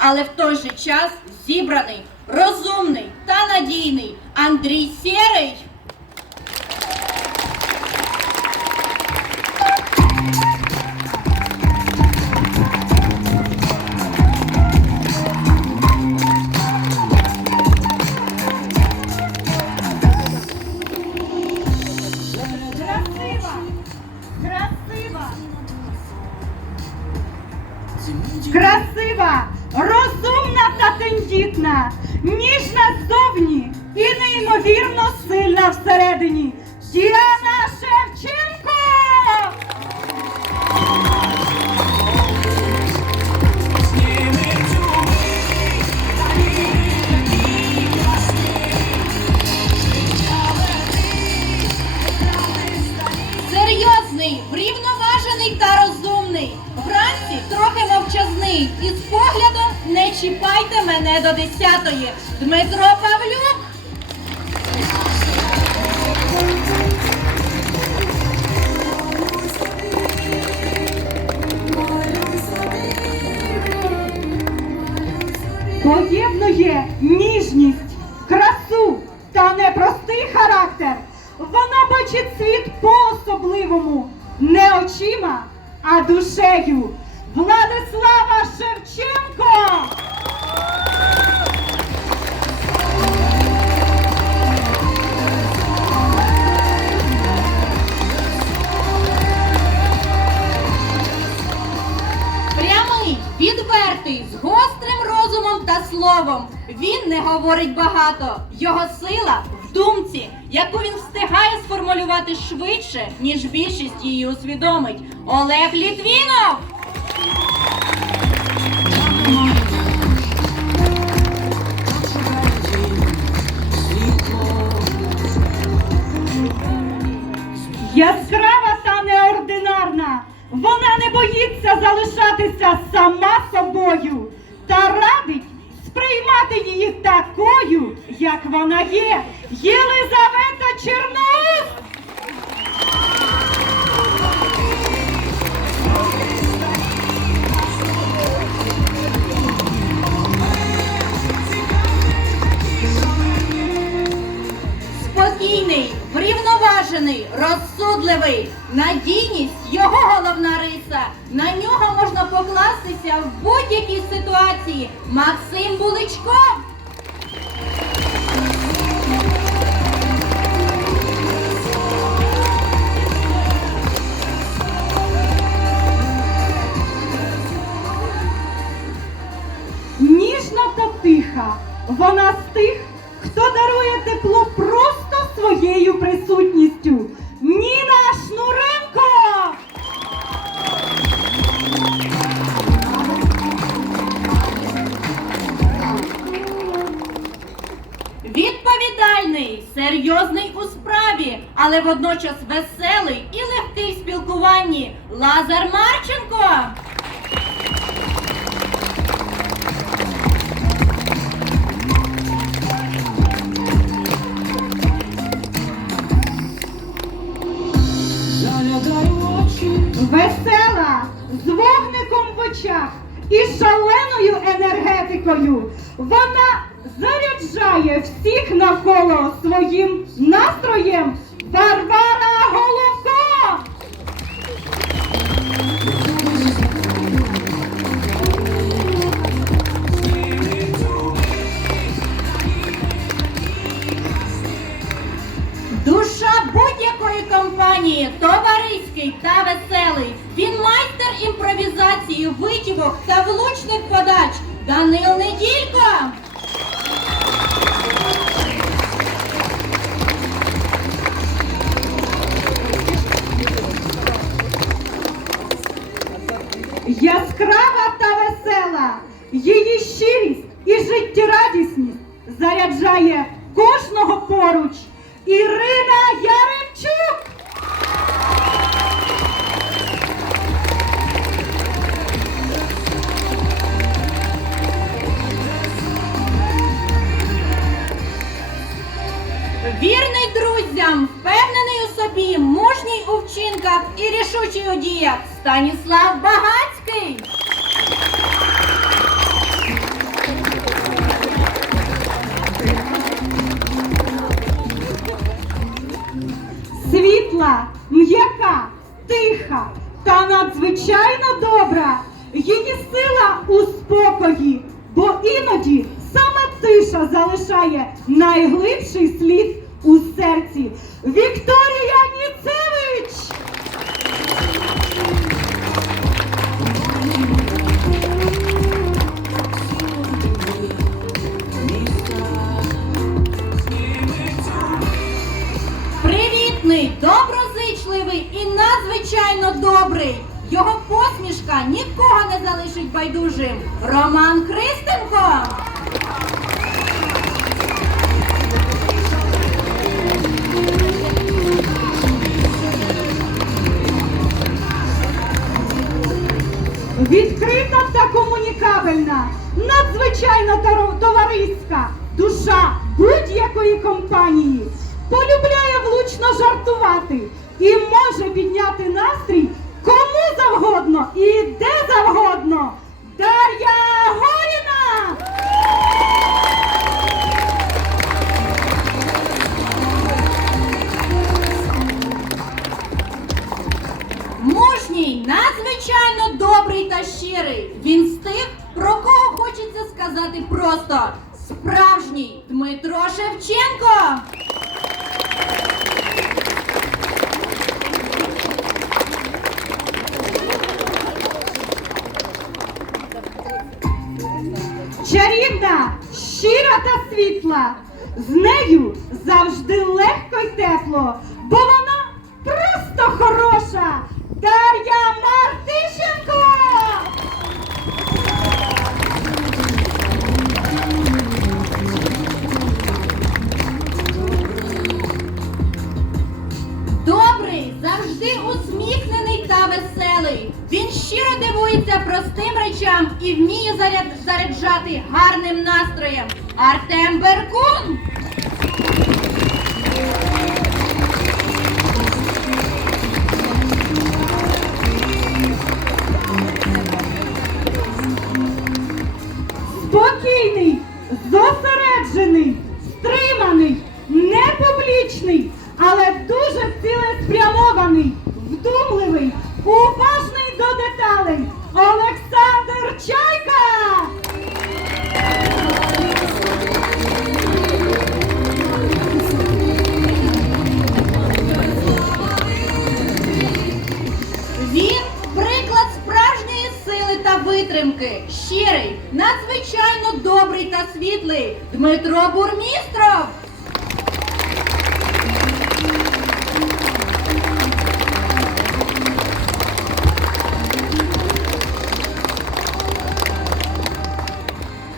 але в той же час зібраний, розумний та надійний Андрій Сєрий. Мене до десятої. Дмитро Павлюк. Поєднує ніжність, красу та непростий характер. Вона бачить світ по-особливому, не очима, а душею. Владислава Шевченко! Говорить багато. Його сила в думці, яку він встигає сформулювати швидше, ніж більшість її усвідомить. Олег Літвінов! Яскрава та неординарна. Вона не боїться залишатися сама собою та радить сприймати її такою, як вона є. Єлизавета Черноус! Врівноважений, розсудливий. Надійність його головна риса. На нього можна покластися в будь-якій ситуації. Максим Буличко. Але водночас веселий і легкий в спілкуванні. Лазар Марченко. Весела, з вогником в очах і шаленою енергетикою. Вона заряджає всіх навколо своїм настроєм. Варвара Головко! Душа будь-якої компанії, товариський та веселий. Він майстер імпровізації, витівок та влучних подач. Данил Неділько. Яскрава та весела, її щирість і життєрадісність заряджає кожного поруч. Ірина Яремчук! Вірний друзям, впевнений у собі, мужній у вчинках і рішучий у діях. Станіслав Багацький. У. Вікторія Ніцевич! Привітний, доброзичливий і надзвичайно добрий. Його посмішка нікого не залишить байдужим. Роман Христенко. Відкрита та комунікабельна, надзвичайно товариська душа будь-якої компанії. Полюбляє влучно жартувати і може підняти настрій кому завгодно і де завгодно. Дар'я Горіна! Просто справжній Дмитро Шевченко. Чарівна, щира та світла. З нею завжди легко й тепло, і заряд- заряджати гарним настроєм. Артем Беркун. Витримки. Щирий, надзвичайно добрий та світлий. Дмитро Бурмістров.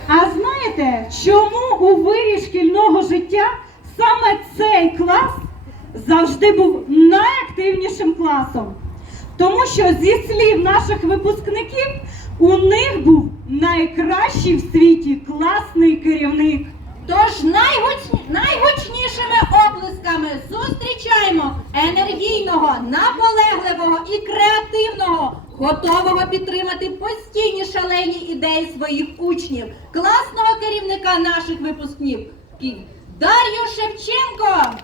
А знаєте, чому у вирі шкільного життя саме цей клас завжди був найактивнішим класом? Тому що зі слів наших випускників у них був найкращий в світі класний керівник. Тож найгуч... найгучнішими оплесками зустрічаємо енергійного, наполегливого і креативного, готового підтримати постійні шалені ідеї своїх учнів, класного керівника наших випускників Дар'ю Шевченко.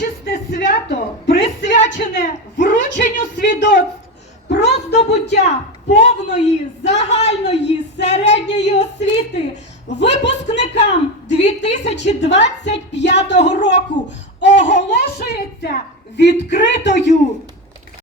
Урочисте свято присвячене врученню свідоцтв про здобуття повної загальної середньої освіти випускникам 2025 року оголошується відкритою.